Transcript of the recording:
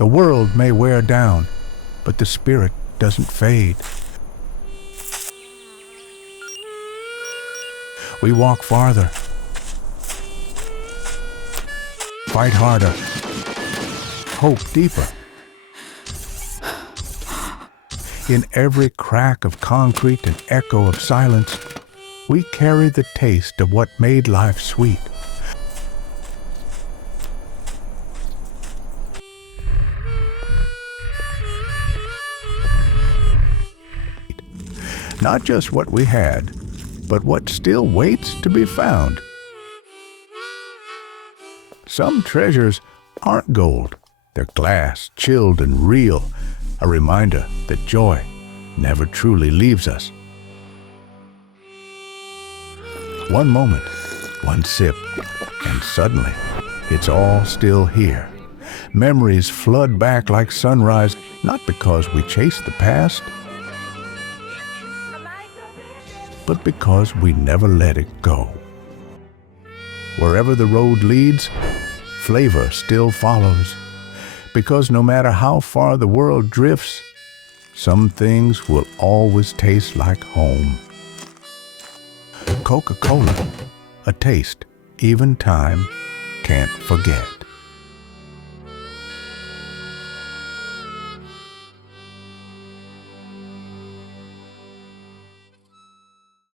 The world may wear down, but the spirit doesn't fade. We walk farther, fight harder, hope deeper. In every crack of concrete and echo of silence, we carry the taste of what made life sweet. Not just what we had, but what still waits to be found. Some treasures aren't gold. They're glass, chilled and real, a reminder that joy never truly leaves us. One moment, one sip, and suddenly it's all still here. Memories flood back like sunrise, not because we chase the past, but because we never let it go. Wherever the road leads, flavor still follows, because no matter how far the world drifts, some things will always taste like home. Coca-Cola, a taste even time can't forget.